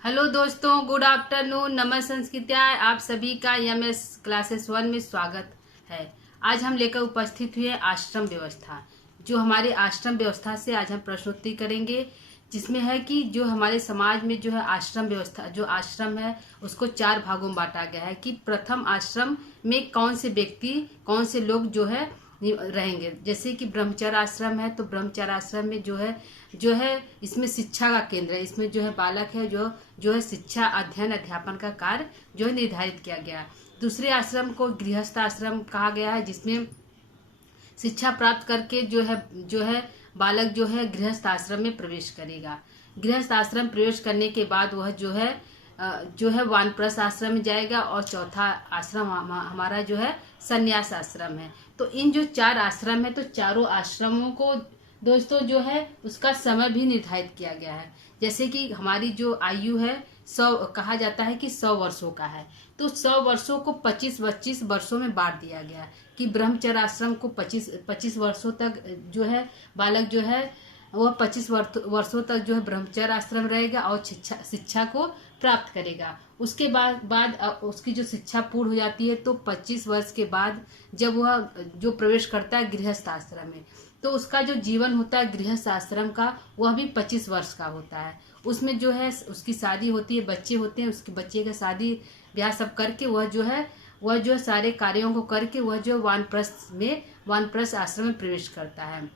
Hello दोस्तों, good afternoon. नमः संस्कृत्या, आप सभी का एमएस क्लासेस 1 में स्वागत है। आज हम लेकर उपस्थित हुए आश्रम व्यवस्था। जो हमारे आश्रम व्यवस्था से आज हम प्रश्नोत्तरी करेंगे, जिसमें है कि जो हमारे समाज में जो है आश्रम व्यवस्था, जो आश्रम है उसको 4 भागों में बांटा गया है कि प्रथम आश्रम में कौन से व्यक्ति, कौन से लोग जो है रहेंगे। जैसे कि ब्रह्मचर्य आश्रम है, तो ब्रह्मचर्य आश्रम में जो है इसमें शिक्षा का केंद्र है। इसमें जो है बालक है जो है शिक्षा, अध्ययन, अध्यापन का कार्य जो है निर्धारित किया गया है। दूसरे आश्रम को गृहस्थ आश्रम कहा गया है, जिसमें शिक्षा प्राप्त करके जो है बालक जो है गृहस्थ आश्रम में प्रवेश करेगा। गृहस्थ आश्रम प्रवेश करने के बाद वह जो है वानप्रस्थ आश्रम में जाएगा। और चौथा आश्रम हमारा जो है संन्यास आश्रम है। तो इन जो 4 आश्रम है, तो चारों आश्रमों को दोस्तों जो है उसका समय भी निर्धारित किया गया है। जैसे कि हमारी जो आयु है 100, कहा जाता है कि 100 वर्षों का है, तो 100 वर्षों को 25-25 वर्षों में बांट दिया गया कि ब्रह्मचर्य आश्रम को 25 वर्षों तक जो है बालक जो है वह 25 वर्षों तक जो है ब्रह्मचर्य आश्रम रहेगा और शिक्षा को प्राप्त करेगा। उसके बाद उसकी जो शिक्षा पूर्ण हो जाती है, तो 25 वर्ष के बाद जब वह जो प्रवेश करता है गृहस्थ आश्रम में, तो उसका जो जीवन होता है गृहस्थ आश्रम का, वह भी 25 वर्ष का होता है। उसमें जो है उसकी शादी होती है, बच्चे होते हैं, उसके बच्चे का शादी ब्याह सब करके वह जो है सारे कार्यों को करके वह जो वानप्रस्थ आश्रम में प्रवेश करता है।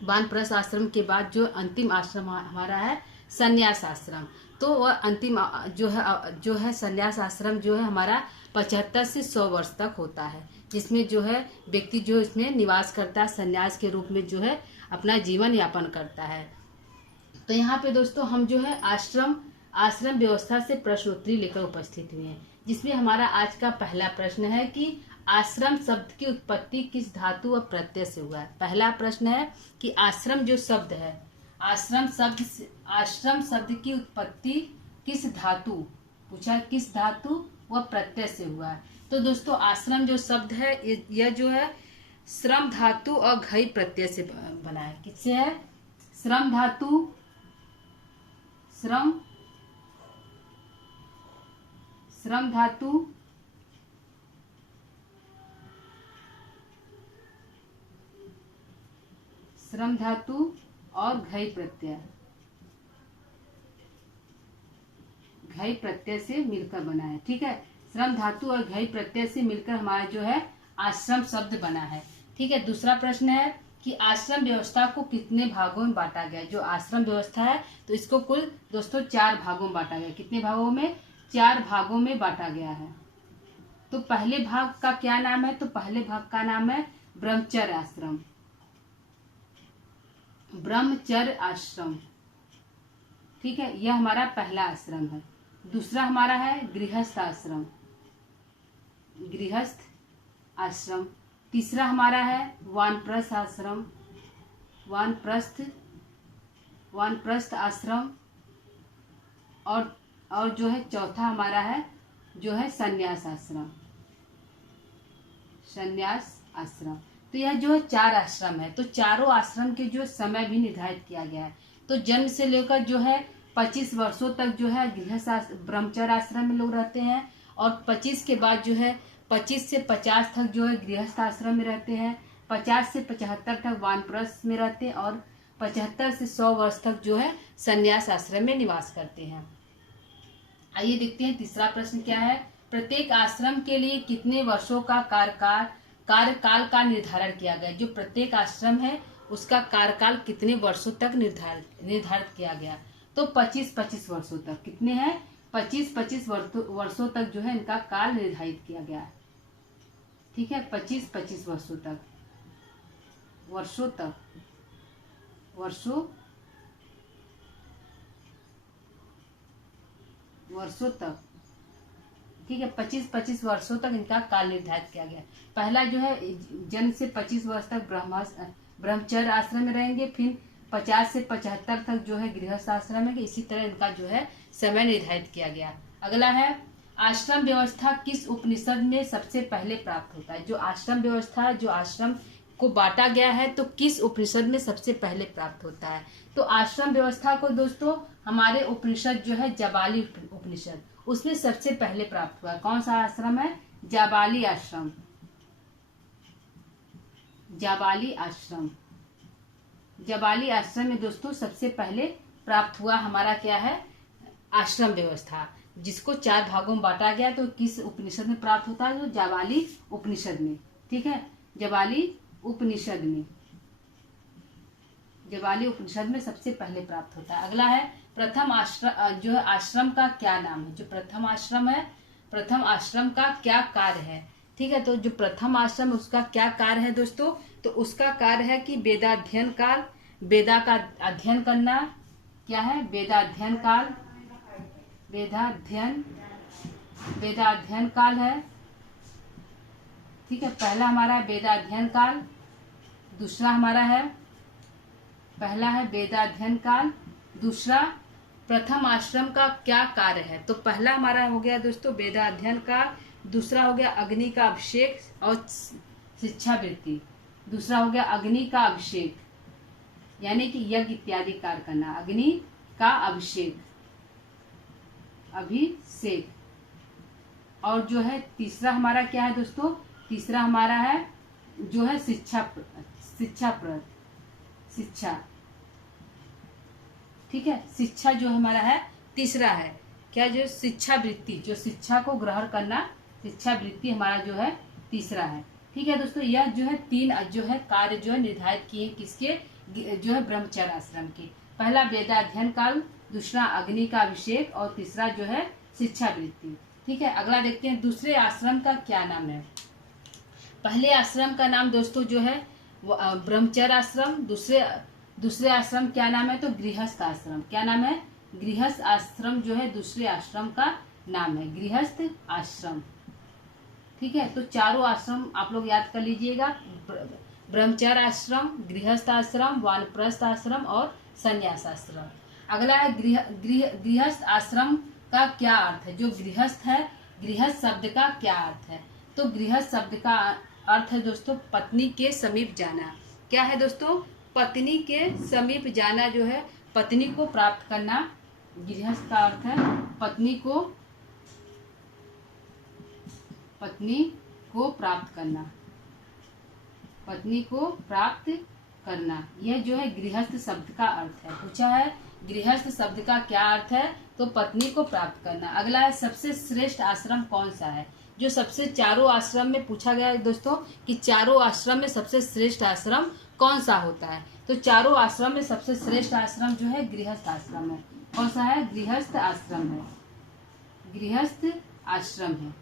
वानप्रस्थ आश्रम के बाद जो अंतिम आश्रम हमारा है संन्यास आश्रम। तो वह अंतिम जो है संन्यास आश्रम जो है हमारा 75 से 100 वर्ष तक होता है, जिसमें जो है व्यक्ति जो इसमें निवास करता है, संन्यास के रूप में जो है अपना जीवन यापन करता है। तो यहाँ पे दोस्तों हम जो है आश्रम व्यवस्था से प्रश्नोत्तरी लेकर उपस्थित हुए हैं, जिसमें हमारा आज का पहला प्रश्न है कि आश्रम शब्द की उत्पत्ति किस धातु व प्रत्यय से हुआ है। पहला प्रश्न है कि आश्रम जो शब्द है, आश्रम शब्द की उत्पत्ति किस धातु, पूछा किस धातु व प्रत्यय से हुआ है। तो दोस्तों आश्रम जो शब्द है यह जो है श्रम धातु और घई प्रत्यय से बना है। किससे है? श्रम धातु, श्रम धातु और घई प्रत्यय से मिलकर बना है। ठीक है, श्रम धातु और घई प्रत्यय से मिलकर हमारा जो है आश्रम शब्द बना है। ठीक है, दूसरा प्रश्न है कि आश्रम व्यवस्था को कितने भागों में बांटा गया। जो आश्रम व्यवस्था है तो इसको कुल दोस्तों 4 भागों में बांटा गया। कितने भागों में? 4 भागों में बांटा गया है। तो पहले भाग का क्या नाम है? तो पहले भाग का नाम है ब्रह्मचर्य आश्रम, ब्रह्मचर्य आश्रम। ठीक है, यह हमारा पहला आश्रम है। दूसरा हमारा है गृहस्थ आश्रम, गृहस्थ आश्रम। तीसरा हमारा है वानप्रस्थ आश्रम, वानप्रस्थ आश्रम। और जो है चौथा हमारा है जो है संन्यास आश्रम, संन्यास आश्रम। तो यह जो है 4 आश्रम है। तो चारों आश्रम के जो समय भी निर्धारित किया गया है। तो जन्म से लेकर जो है 25 वर्षों तक जो है गृहस्थ ब्रह्मचर्य आश्रम में लोग रहते हैं, और 25 के बाद जो है 25 से 50 तक जो है गृहस्थ आश्रम में रहते हैं, 50 से 75 तक वानप्रस्थ में रहते हैं, और 75 से 100 वर्ष तक जो है संन्यास आश्रम में निवास करते हैं। आइए देखते हैं तीसरा प्रश्न क्या है। प्रत्येक आश्रम के लिए कितने वर्षों का कार्यकाल का निर्धारण किया गया। जो प्रत्येक आश्रम है उसका कार्यकाल कितने वर्षों तक निर्धारित किया गया। तो 25-25 वर्षों तक। कितने हैं? 25-25 वर्षों तक जो है इनका काल निर्धारित किया गया है। ठीक है, 25-25 वर्षों तक ठीक है, 25-25 वर्षों तक इनका काल निर्धारित किया गया। पहला जो है जन्म से 25 वर्ष तक ब्रह्मचर्य आश्रम में रहेंगे, फिर 50 से 75 तक जो है गृहस्थ आश्रम है। इसी तरह इनका जो है समय निर्धारित किया गया। अगला है आश्रम व्यवस्था किस उपनिषद में सबसे पहले प्राप्त होता है। जो आश्रम व्यवस्था, जो आश्रम को बांटा गया है तो किस उपनिषद में सबसे पहले प्राप्त होता है? तो आश्रम व्यवस्था को दोस्तों हमारे उपनिषद जो है जाबाली उपनिषद, उसमें सबसे पहले प्राप्त हुआ। कौन सा आश्रम है? जाबाली आश्रम। जाबाली आश्रम, जाबाली आश्रम में दोस्तों सबसे पहले प्राप्त हुआ हमारा क्या है? आश्रम व्यवस्था, जिसको 4 भागों में बांटा गया। तो किस उपनिषद में प्राप्त होता है? तो जाबाली उपनिषद में। ठीक है, जाबाली उपनिषद में, जाबाली उपनिषद में सबसे पहले प्राप्त होता है। अगला है प्रथम आश्रम, जो है आश्रम का क्या नाम है? जो प्रथम आश्रम है, प्रथम आश्रम का क्या कार्य है? ठीक है, तो जो प्रथम आश्रम उसका क्या कार्य है दोस्तों? तो उसका कार्य है कि वेदाध्ययन काल, वेदा का अध्ययन करना। क्या है? वेदाध्ययन काल, वेदाध्ययन काल है। ठीक है, पहला हमारा है वेदाध्ययन काल, दूसरा हमारा है, पहला है वेदाध्ययन काल, दूसरा प्रथम आश्रम का क्या कार्य है? तो पहला हमारा हो गया दोस्तों वेदाध्ययन काल, दूसरा हो गया अग्नि का अभिषेक और शिक्षावृत्ति, दूसरा हो गया अग्नि का अभिषेक यानी कि यज्ञ इत्यादि कार्य करना, अग्नि का अभिषेक, और जो है तीसरा हमारा क्या है दोस्तों? तीसरा हमारा है जो है शिक्षा। ठीक है, शिक्षा जो हमारा है तीसरा है क्या? जो शिक्षा वृत्ति, जो शिक्षा को ग्रहण करना, शिक्षा वृत्ति हमारा जो है तीसरा है। ठीक है दोस्तों, यह जो है 3 जो है कार्य जो है निर्धारित किए किसके? जो है ब्रह्मचर्य आश्रम के। पहला वेदाध्ययन काल, दूसरा अग्नि का अभिषेक और तीसरा जो है शिक्षा वृत्ति। ठीक है, अगला देखते हैं दूसरे आश्रम का क्या नाम है। पहले आश्रम का नाम दोस्तों जो है ब्रह्मचर्य आश्रम, दूसरे आश्रम क्या नाम है? तो गृहस्थ आश्रम। क्या नाम है? गृहस्थ आश्रम जो है दूसरे आश्रम का नाम है, गृहस्थ आश्रम। ठीक है, तो चारों आश्रम आप लोग याद कर लीजिएगा, ब्रह्मचर्य आश्रम, गृहस्थ आश्रम, वानप्रस्थ आश्रम और संन्यास आश्रम। अगला है गृहस्थ आश्रम का क्या अर्थ है? जो गृहस्थ है, गृहस्थ शब्द का क्या अर्थ है? तो गृहस्थ शब्द का अर्थ है दोस्तों पत्नी के समीप जाना। क्या है दोस्तों? पत्नी के समीप जाना, जो है पत्नी को प्राप्त करना। गृहस्थ का अर्थ है पत्नी को प्राप्त करना, पत्नी को प्राप्त करना, यह जो है गृहस्थ शब्द का अर्थ है। पूछा है गृहस्थ शब्द का क्या अर्थ है? तो पत्नी को प्राप्त करना। अगला है सबसे श्रेष्ठ आश्रम कौन सा है? जो सबसे चारों आश्रम में पूछा गया है दोस्तों कि चारों आश्रम में सबसे श्रेष्ठ आश्रम कौन सा होता है? तो चारों आश्रम में सबसे श्रेष्ठ आश्रम जो है गृहस्थ आश्रम है। कौन सा है? गृहस्थ आश्रम है, गृहस्थ आश्रम है,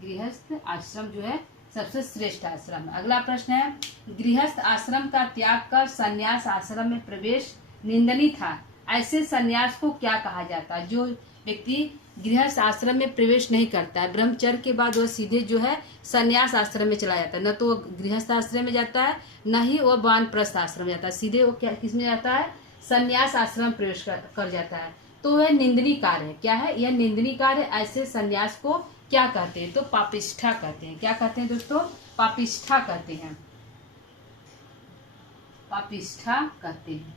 गृहस्थ आश्रम जो है सबसे श्रेष्ठ आश्रम है। अगला प्रश्न है गृहस्थ आश्रम का त्याग कर संन्यास आश्रम में प्रवेश निंदनीय था, ऐसे संन्यास को क्या कहा जाता है? जो व्यक्ति गृहस्थ आश्रम में प्रवेश नहीं करता है, ब्रह्मचर्य के बाद वह सीधे जो है संन्यास आश्रम में चला जाता है, न तो वो गृहस्थ आश्रम में जाता है न ही वह वानप्रस्थ आश्रम में जाता है, सीधे वो क्या किस में जाता है? संन्यास आश्रम प्रवेश कर जाता है। तो वह निंदनीय कार्य है। क्या है? यह निंदनीय कार्य। ऐसे संन्यास को क्या कहते हैं? तो पापिष्ठा कहते हैं। क्या कहते हैं दोस्तों? पापिष्ठा कहते हैं, पापिष्ठा कहते हैं।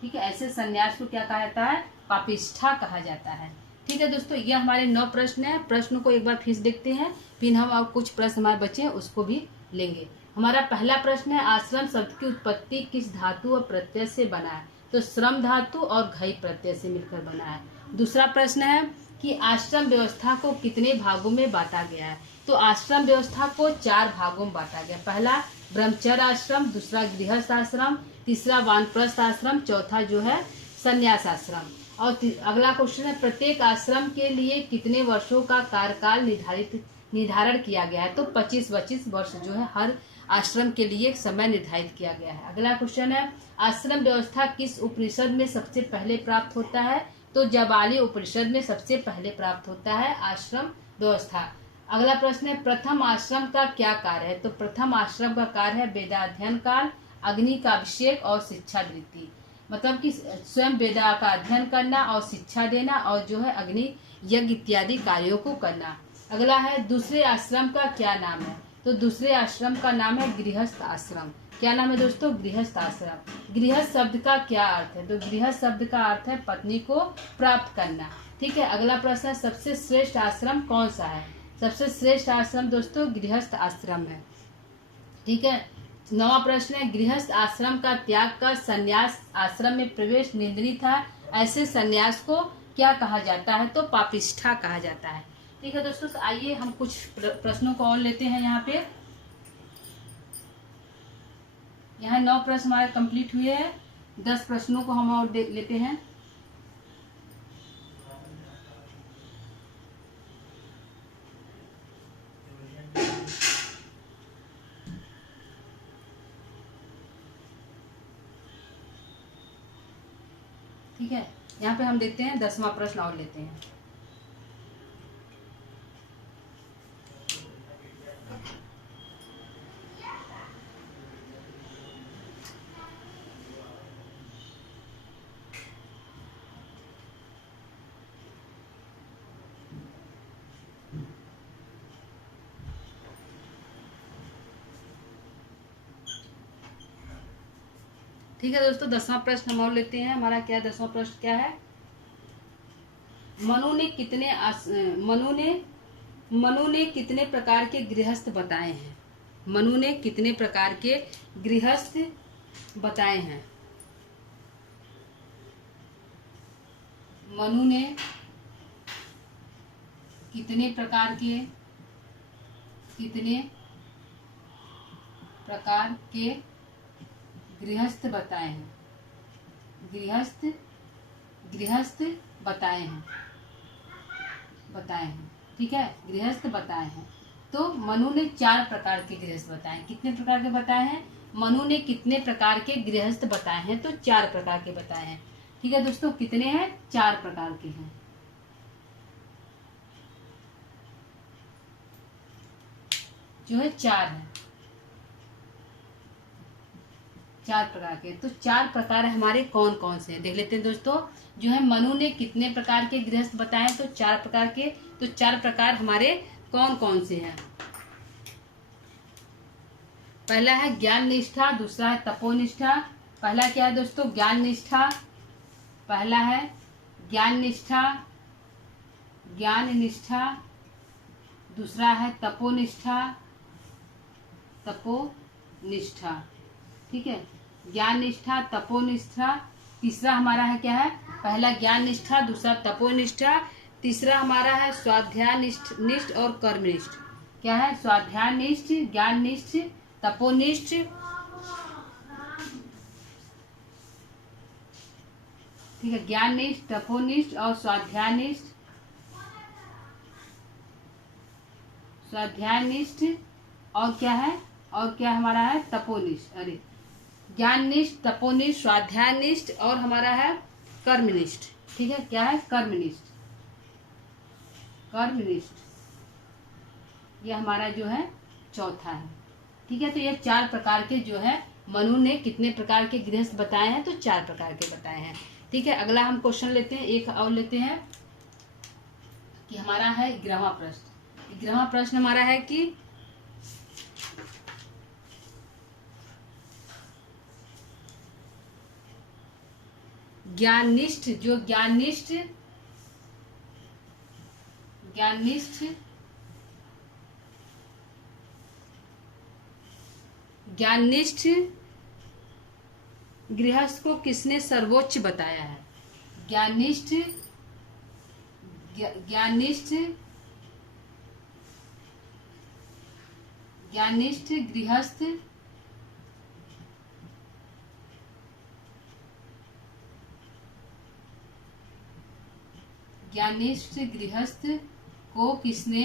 ठीक है, ऐसे संन्यास को क्या कहा जाता है? पापिष्ठा कहा जाता है। ठीक है दोस्तों, यह हमारे 9 प्रश्न है। प्रश्न को एक बार फिर देखते हैं, फिर हम और कुछ प्रश्न हमारे बचे हैं उसको भी लेंगे। हमारा पहला प्रश्न है आश्रम शब्द की उत्पत्ति किस धातु और प्रत्यय से बना है? तो श्रम धातु और घई प्रत्यय से मिलकर बना है। दूसरा प्रश्न है कि आश्रम व्यवस्था को कितने भागों में बांटा गया है? तो आश्रम व्यवस्था को 4 भागों में बांटा गया। पहला ब्रह्मचर्य आश्रम, दूसरा गृहस्थ आश्रम, तीसरा वानप्रस्थ आश्रम, चौथा जो है संन्यास आश्रम। और अगला क्वेश्चन है प्रत्येक आश्रम के लिए कितने वर्षों का कार्यकाल निर्धारण किया गया है? तो 25-25 वर्ष जो है हर आश्रम के लिए समय निर्धारित किया गया है। अगला क्वेश्चन है आश्रम व्यवस्था किस उपनिषद में सबसे पहले प्राप्त होता है? तो जाबाली उपनिषद में सबसे पहले प्राप्त होता है आश्रम व्यवस्था। अगला प्रश्न है प्रथम आश्रम का क्या कार्य है? तो प्रथम आश्रम का कार्य है वेदाध्ययन काल, अग्नि का अभिषेक और शिक्षा वृत्ति। मतलब कि स्वयं वेदा का अध्ययन करना और शिक्षा देना और जो है अग्नि यज्ञ इत्यादि कार्यों को करना। अगला है दूसरे आश्रम का क्या नाम है? तो दूसरे आश्रम का नाम है गृहस्थ आश्रम। क्या नाम है दोस्तों? गृहस्थ आश्रम। गृहस्थ शब्द का क्या अर्थ है? तो गृहस्थ शब्द का अर्थ है पत्नी को प्राप्त करना। ठीक है, अगला प्रश्न है सबसे श्रेष्ठ आश्रम कौन सा है? सबसे श्रेष्ठ आश्रम दोस्तों गृहस्थ आश्रम है। ठीक है, 9वां प्रश्न है गृहस्थ आश्रम का त्याग कर संन्यास आश्रम में प्रवेश निंदनीय था, ऐसे संन्यास को क्या कहा जाता है? तो पापिष्ठा कहा जाता है। ठीक है दोस्तों, तो आइए हम कुछ प्रश्नों को और लेते हैं। यहाँ 9 प्रश्न हमारे कंप्लीट हुए हैं। 10 प्रश्नों को हम और लेते हैं। ठीक है, यहाँ पे हम देखते हैं 10वां प्रश्न और लेते हैं। ठीक है दोस्तों, 10वां प्रश्न हम और लेते हैं। हमारा क्या 10वां प्रश्न क्या है? मनु ने कितने प्रकार के गृहस्थ बताए हैं? मनु ने कितने प्रकार के गृहस्थ बताए हैं? मनु ने कितने प्रकार के गृहस्थ बताए हैं? गृहस्थ बताए हैं। ठीक है, गृहस्थ बताए हैं। तो मनु ने 4 प्रकार के गृहस्थ बताए हैं। कितने प्रकार के बताए हैं? मनु ने कितने प्रकार के गृहस्थ बताए हैं? तो 4 प्रकार के बताए हैं। ठीक है दोस्तों, कितने हैं? 4 प्रकार के हैं। जो है 4 है, 4 प्रकार के। तो 4 प्रकार हमारे कौन कौन से हैं देख लेते हैं दोस्तों। जो है मनु ने कितने प्रकार के गृहस्थ बताए हैं? तो 4 प्रकार के। तो 4 प्रकार हमारे कौन कौन से हैं? पहला है ज्ञान निष्ठा, दूसरा है तपोनिष्ठा। पहला क्या है दोस्तों? ज्ञान निष्ठा। पहला है ज्ञान निष्ठा। दूसरा है तपोनिष्ठा। ठीक है, ज्ञान निष्ठा, तपोनिष्ठा। तीसरा हमारा है क्या है? पहला ज्ञान निष्ठा, दूसरा तपोनिष्ठा, तीसरा हमारा है स्वाध्याय निष्ठ और कर्मनिष्ठ। क्या है? स्वाध्याय निष्ठ, ज्ञान निष्ठ, तपोनिष्ठ। ठीक है, ज्ञान निष्ठ, तपोनिष्ठ और स्वाध्याय निष्ठ और क्या है? और क्या हमारा है? तपोनिष्ठ। अरे, ज्ञान निष्ठ, तपोनिष्ठ, स्वाध्याय निष्ठ और हमारा है कर्मनिष्ठ। ठीक है, क्या है? कर्मनिष्ठ। ये हमारा जो है चौथा है। ठीक है, तो ये 4 प्रकार के जो है मनु ने कितने प्रकार के गृहस्थ बताए हैं? तो 4 प्रकार के बताए हैं। ठीक है, अगला हम क्वेश्चन लेते हैं, एक और लेते हैं कि हमारा है 11वां प्रश्न। 11वां प्रश्न हमारा है कि ज्ञाननिष्ठ गृहस्थ को किसने सर्वोच्च बताया है? ज्ञाननिष्ठ गृहस्थ ज्ञानिष्ठ गृहस्थ को किसने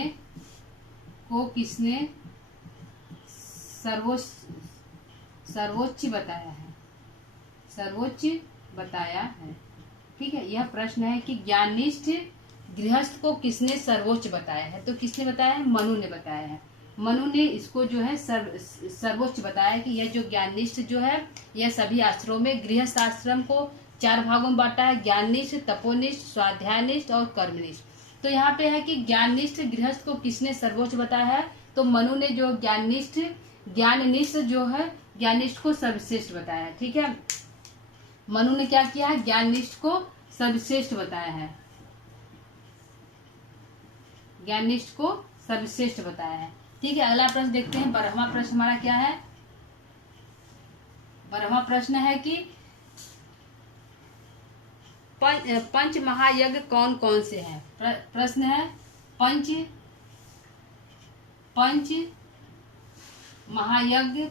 सर्वोच्च बताया है? ठीक है, यह प्रश्न है कि ज्ञानिष्ठ गृहस्थ को किसने सर्वोच्च बताया है? तो किसने बताया है? मनु ने बताया है। मनु ने इसको जो है सर्वोच्च बताया कि यह जो ज्ञानिष्ठ जो है यह सभी आश्रमों में गृहस्थ आश्रम को 4 भागों में बांटा है: ज्ञाननिष्ठ, तपोनिष्ठ, स्वाध्यायनिष्ठ और कर्मनिष्ठ। तो यहाँ पे है कि ज्ञाननिष्ठ गृहस्थ को किसने सर्वोच्च बताया है? तो मनु ने जो ज्ञाननिष्ठ जो है ज्ञाननिष्ठ को सर्वश्रेष्ठ बताया है। ठीक है, मनु ने क्या किया है? ज्ञाननिष्ठ को सर्वश्रेष्ठ बताया है, ज्ञाननिष्ठ को सर्वश्रेष्ठ बताया है। ठीक है, अगला प्रश्न देखते हैं। 12वां प्रश्न हमारा क्या है? 12वां प्रश्न है कि पंच महायज्ञ कौन कौन से हैं? प्रश्न है पंच महायज्ञ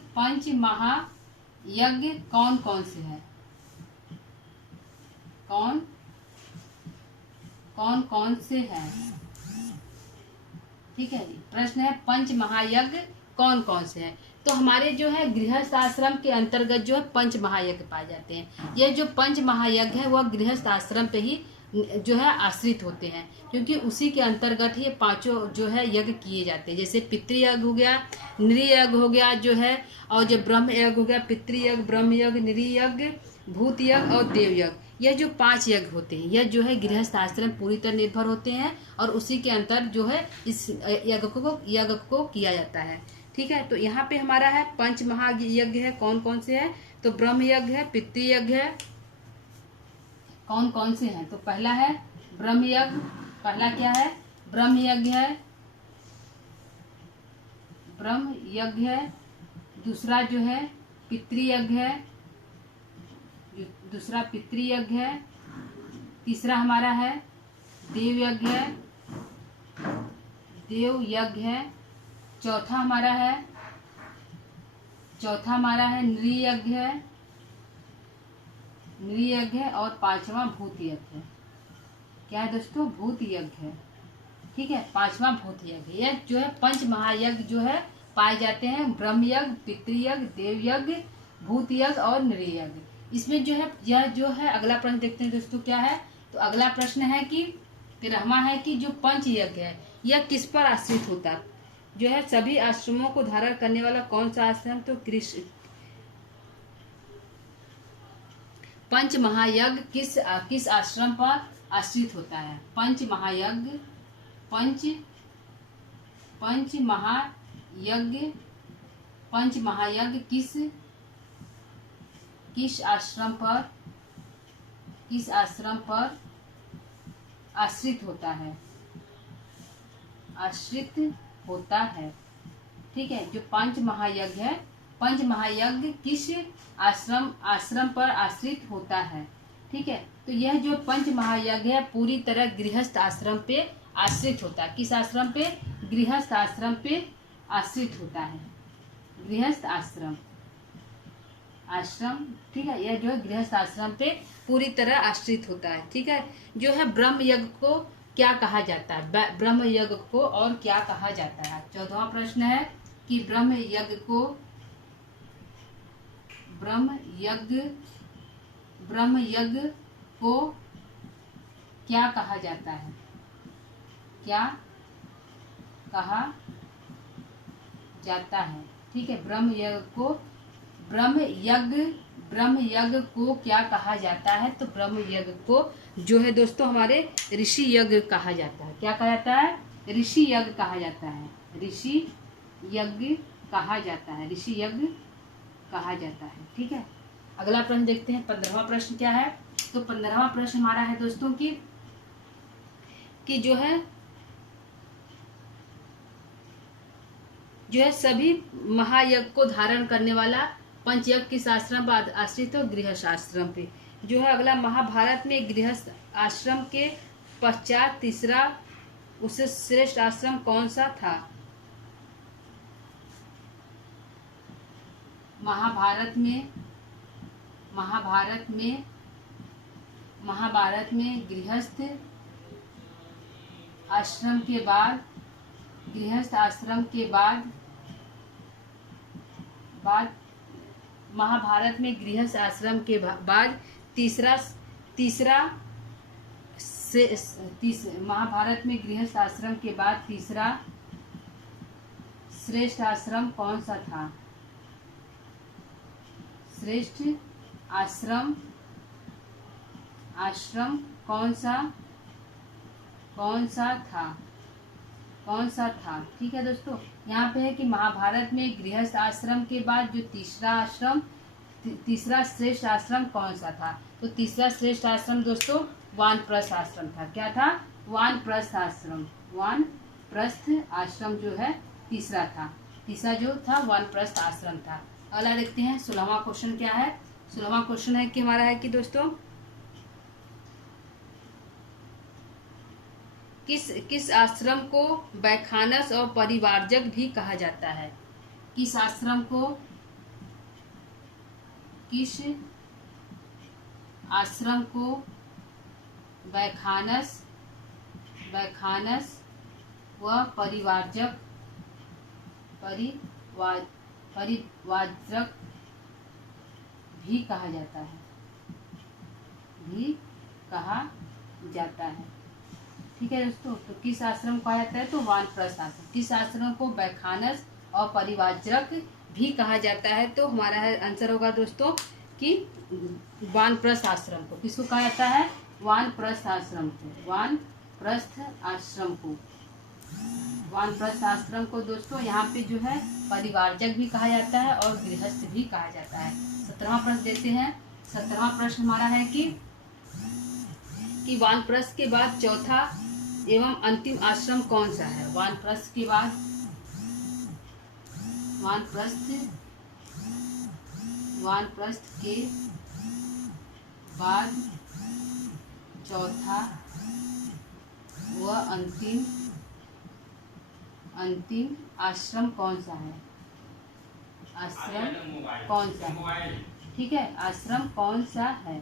कौन कौन से हैं? कौन कौन से हैं? ठीक है जी, प्रश्न है पंच महायज्ञ कौन कौन से हैं? तो हमारे जो है गृहस्थ आश्रम के अंतर्गत जो है पंच महायज्ञ पाए जाते हैं। ये जो पंच महायज्ञ है वह गृहस्थ आश्रम पे ही जो है आश्रित होते हैं, क्योंकि उसी के अंतर्गत ही पांचों जो है यज्ञ किए जाते हैं। जैसे पितृयज्ञ हो गया, नृयज्ञ हो गया जो है, और जो ब्रह्म यज्ञ हो गया, पितृयज्ञ, ब्रह्म यज्ञ, नृयज्ञ, भूत यज्ञ और देव यज्ञ। यह जो 5 यज्ञ होते हैं यह जो है गृहस्थ आश्रम पूरी तरह निर्भर होते हैं और उसी के अंतर जो है इस यज्ञ को किया जाता है। ठीक है, तो यहाँ पे हमारा है पंच महायज्ञ है, कौन कौन से है? तो ब्रह्म यज्ञ है, पितृयज्ञ है, कौन कौन से हैं? तो पहला है ब्रह्म यज्ञ। पहला क्या है? ब्रह्म यज्ञ है, ब्रह्म यज्ञ है। दूसरा जो है पितृयज्ञ है, दूसरा पितृयज्ञ है। तीसरा हमारा है देव यज्ञ है, देव यज्ञ है। चौथा हमारा है नृयज्ञ है, नृयज्ञ है। और 5वां भूत यज्ञ है। क्या है दोस्तों? भूत यज्ञ है। ठीक है, 5वां भूत यज्ञ। यह जो है पंच महायज्ञ जो है पाए जाते हैं, ब्रह्म यज्ञ, पितृयज्ञ, देव यज्ञ, भूत यज्ञ और नृयज्ञ। इसमें जो है यह जो है अगला प्रश्न देखते हैं दोस्तों क्या है। तो अगला प्रश्न है कि 13वां है कि जो पंच यज्ञ है यह किस पर आश्रित होता है? जो है सभी आश्रमों को धारण करने वाला कौन सा आश्रम? तो पंच महायज्ञ किस आश्रम पर आश्रित होता है? पंच महायज्ञ किस आश्रम पर आश्रित होता है? ठीक है, जो पंच महायज्ञ किस आश्रम पर आश्रित होता है? ठीक है, तो यह जो पंच महायज्ञ है पूरी तरह गृहस्थ आश्रम पे आश्रित होता है। किस आश्रम पे? गृहस्थ आश्रम पे आश्रित होता है, गृहस्थ आश्रम। ठीक है, यह जो है गृहस्थ आश्रम पे पूरी तरह आश्रित होता है। ठीक है, जो है ब्रह्म यज्ञ को क्या कहा जाता है? ब्रह्म यज्ञ को और क्या कहा जाता है? 14वां प्रश्न है कि ब्रह्म यज्ञ को क्या कहा जाता है? क्या कहा जाता है? ठीक है, ब्रह्म यज्ञ को क्या कहा जाता है? तो ब्रह्म यज्ञ को जो है दोस्तों हमारे ऋषि यज्ञ कहा जाता है। क्या कहा जाता है? ऋषि यज्ञ कहा जाता है, ऋषि यज्ञ कहा जाता है, ऋषि यज्ञ कहा जाता है। ठीक है, अगला प्रश्न देखते हैं। 15वां प्रश्न क्या है? तो 15वां प्रश्न हमारा है दोस्तों कि जो है सभी महायज्ञ को धारण करने वाला पंचयज्ञ किस आश्रम पर आश्रित हो? गृहस्थ आश्रम पे। जो है अगला महाभारत में गृहस्थ आश्रम के पश्चात तीसरा उससे श्रेष्ठ आश्रम कौन सा था? महाभारत में गृहस्थ आश्रम के बाद महाभारत में गृहस्थ आश्रम के बाद महाभारत में गृहस्थ आश्रम के बाद तीसरा श्रेष्ठ आश्रम कौन सा था? श्रेष्ठ आश्रम कौन सा कौन सा था, कौन सा था। ठीक है दोस्तों, यहाँ पे है कि महाभारत में गृहस्थ आश्रम के बाद जो तीसरा श्रेष्ठ आश्रम कौन सा था। तो तीसरा श्रेष्ठ आश्रम दोस्तों वानप्रस्थ आश्रम था। क्या था? वानप्रस्थ आश्रम। वानप्रस्थ आश्रम जो है तीसरा था। तीसरा जो था वानप्रस्थ आश्रम था। अगला देखते हैं 16वां क्वेश्चन क्या है। 16वां क्वेश्चन है कि हमारा है कि दोस्तों किस आश्रम को वैखानस और परिवारजक भी कहा जाता है। किस आश्रम को वैखानस व परिवारजक भी कहा जाता है। ठीक है दोस्तों, तो किस आश्रम कहा जाता है? तो वानप्रस्थ आश्रम। किस आश्रम को वैखानस और परिवारजक भी कहा जाता है? तो हमारा आंसर होगा दोस्तों कि वानप्रस्थ आश्रम को। किसको कहा जाता है? वानप्रस्थ आश्रम को। वानप्रस्थ आश्रम को दोस्तों यहाँ पे जो है परिवारजक भी कहा जाता है और गृहस्थ भी कहा जाता है। 17वां प्रश्न देते हैं। 17वां प्रश्न हमारा है कि वानप्रस्थ के बाद चौथा एवं अंतिम आश्रम कौन सा है। वानप्रस्थ के बाद चौथा व अंतिम आश्रम कौन सा है। ठीक है, आश्रम कौन सा है।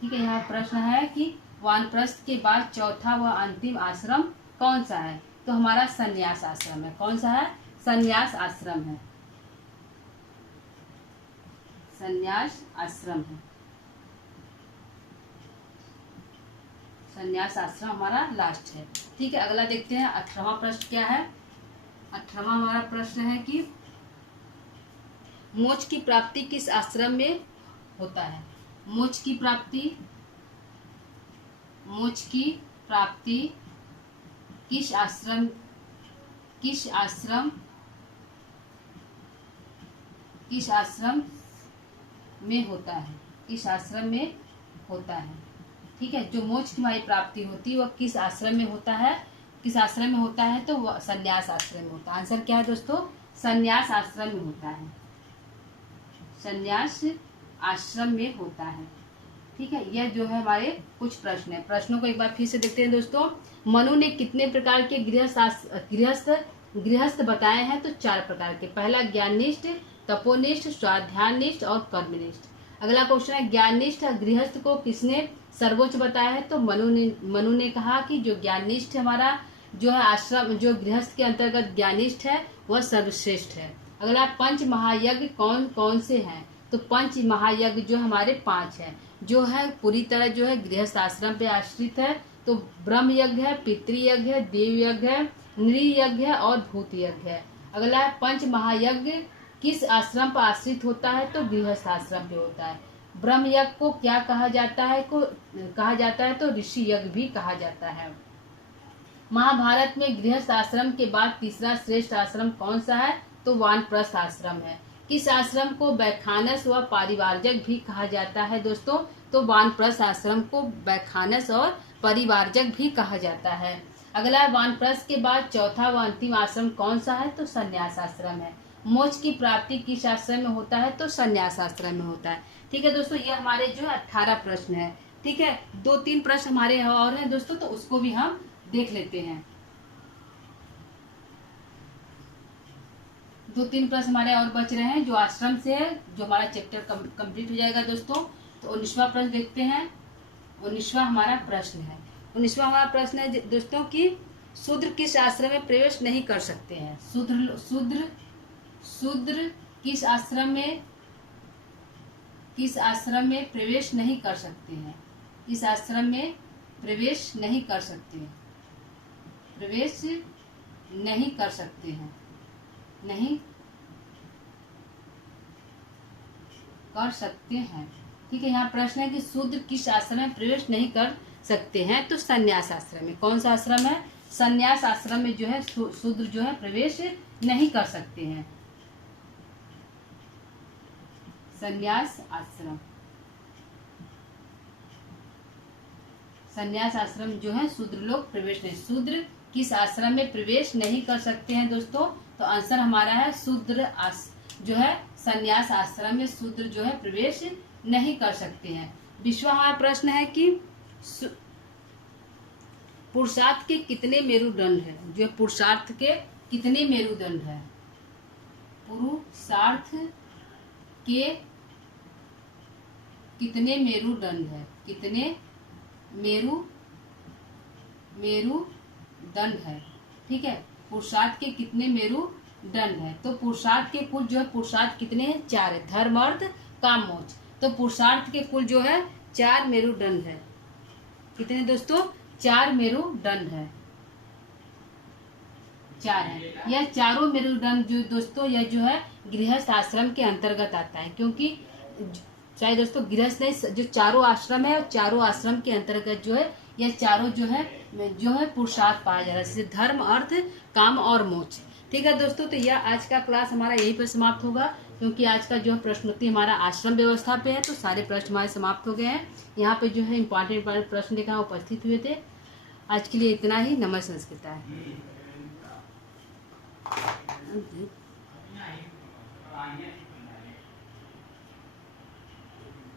ठीक है, यहाँ प्रश्न है कि वानप्रस्थ के बाद चौथा व अंतिम आश्रम कौन सा है। तो हमारा संन्यास आश्रम है। कौन सा है? संन्यास आश्रम है। संन्यास आश्रम हमारा लास्ट है। ठीक है, अगला देखते हैं 18वां प्रश्न क्या है। 18वां हमारा प्रश्न है कि मोक्ष की प्राप्ति किस आश्रम में होता है। मोक्ष की प्राप्ति किस आश्रम में होता है। ठीक है, जो मोक्ष की हमारी प्राप्ति होती है वह किस आश्रम में होता है। तो वह संन्यास आश्रम में होता है। आंसर क्या है दोस्तों? संन्यास आश्रम में होता है। संन्यास आश्रम में होता है। ठीक है, यह जो है हमारे कुछ प्रश्न है। प्रश्नों को एक बार फिर से देखते हैं दोस्तों। मनु ने कितने प्रकार के गृहस्थ बताए हैं। तो 4 प्रकार के। पहला ज्ञाननिष्ठ, तपोनिष्ठ, स्वाध्यायनिष्ठ और कर्मनिष्ठ। अगला क्वेश्चन है ज्ञाननिष्ठ गृहस्थ को किसने सर्वोच्च बताया है। तो मनु ने कहा कि जो ज्ञाननिष्ठ हमारा जो है आश्रम, जो गृहस्थ के अंतर्गत ज्ञाननिष्ठ है वह सर्वश्रेष्ठ है। अगला पंच महायज्ञ कौन कौन से हैं। तो पंच महायज्ञ जो हमारे 5 है, जो है पूरी तरह जो है गृहस्थ आश्रम पे आश्रित है। तो ब्रह्म यज्ञ है, पितृयज्ञ है, देव यज्ञ है, नृयज्ञ है और भूत यज्ञ है। अगला है पंच महायज्ञ किस आश्रम पर आश्रित होता है। तो गृहस्थ आश्रम पे होता है। ब्रह्म यज्ञ को क्या कहा जाता है? तो ऋषि यज्ञ भी कहा जाता है। महाभारत में गृहस्थ आश्रम के बाद तीसरा श्रेष्ठ आश्रम कौन सा है। तो वानप्रस्थ आश्रम है। किस आश्रम को वैखानस व परिवारजक भी कहा जाता है दोस्तों। तो वानप्रस्थ आश्रम को वैखानस और परिवारजक भी कहा जाता है। अगला वानप्रस्थ के बाद चौथा व अंतिम आश्रम कौन सा है। तो संन्यास आश्रम है। मोक्ष की प्राप्ति किस आश्रम में होता है। तो संन्यास आश्रम में होता है। ठीक है दोस्तों, ये हमारे जो 18 प्रश्न है। ठीक है, 2-3 प्रश्न हमारे और हैं दोस्तों, तो उसको भी हम देख लेते हैं। 2-3 प्रश्न हमारे और बच रहे हैं जो आश्रम से है, जो हमारा चैप्टर कंप्लीट हो जाएगा दोस्तों। तो 19वां प्रश्न देखते हैं। 19वां हमारा प्रश्न है। 19वां हमारा प्रश्न है दोस्तों कि शूद्र किस आश्रम में प्रवेश नहीं कर सकते हैं। शूद्र किस आश्रम में प्रवेश नहीं कर सकते हैं। इस आश्रम में प्रवेश नहीं कर सकते हैं। ठीक है, यहाँ प्रश्न है कि शूद्र किस आश्रम में प्रवेश नहीं कर सकते हैं तो संन्यास आश्रम में। कौन सा आश्रम है? संन्यास आश्रम में जो है शूद्र जो है प्रवेश नहीं कर सकते हैं। संन्यास आश्रम, संन्यास आश्रम जो है शूद्र लोग प्रवेश नहीं। शूद्र किस आश्रम में प्रवेश नहीं कर सकते हैं दोस्तों? तो आंसर हमारा है शूद्र जो है संन्यास आश्रम में शूद्र जो है प्रवेश नहीं कर सकते हैं। 20वां हमारा प्रश्न है कि पुरुषार्थ के कितने मेरुदंड है? जो है पुरुषार्थ के कितने मेरुदंड है? पुरुषार्थ के कितने मेरुदंड है? कितने मेरुदंड है? ठीक है, पुरुषार्थ के कितने मेरुदंड है? तो पुरुषार्थ के कुल जो है पुरुषार्थ कितने हैं? 4 है। धर्म, अर्थ, काम, मोक्ष। तो पुरुषार्थ के कुल जो है 4 मेरुदंड है। कितने दोस्तों? 4 मेरुदंड है। 4 है। यह चारों मेरुदंड जो दोस्तों यह जो है गृहस्थ आश्रम के अंतर्गत आता है, क्योंकि चाहे दोस्तों गृहस्थ नहीं, जो चारों आश्रम है और चारों आश्रम के अंतर्गत जो है यह चारों जो है पुरुषार्थ पाया जा रहा है, जैसे धर्म, अर्थ, काम और मोक्ष। ठीक है दोस्तों, तो यह आज का क्लास हमारा यहीं पर समाप्त होगा, क्योंकि आज का जो है प्रश्नोत्तरी हमारा आश्रम व्यवस्था पे है, तो सारे प्रश्न हमारे समाप्त हो गए हैं। यहाँ पे जो है इम्पोर्टेंट प्रश्न लेकर उपस्थित हुए थे। आज के लिए इतना ही। नमः संस्कृताय।